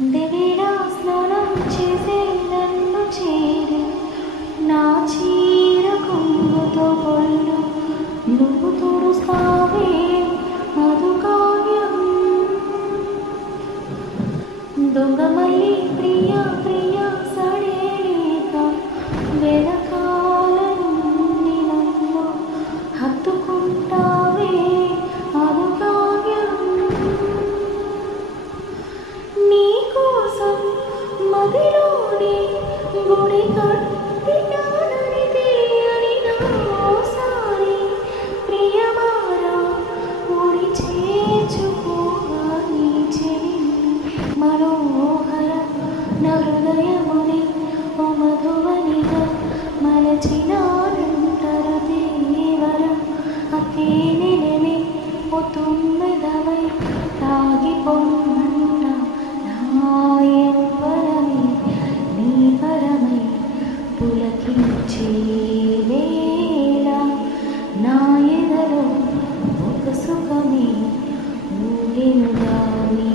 సంధ్యవేళ స్నానం చేసే నన్ను చేరి నా చీర కొంగుతో పొల్లు నువ్వు తుడుస్తావే మధు కావ్యం. దొంగమల్లి ప్రియ ప్రియ సడేలేక వెనకాల నుండి నన్ను హత్తుకుంటావే మధు కావ్యం. నీకోసం మదిలోనే గుడి కట్టినానని తెలియని నాసారి ప్రియమారా ముడి చేర్చుకోగా నీ చెలిని మనోహర నా హృదయముని ఓ మధువనిగా మలచినానంటరు దేవరం అతేనెలెమే ఓ తుమ్మెదవై తాగిపోమంట నాయవ్వరమే నీ పరమై పులకించే వేళ నా ఎదలో ఒక సుఖమే ఊగెనుగా నీ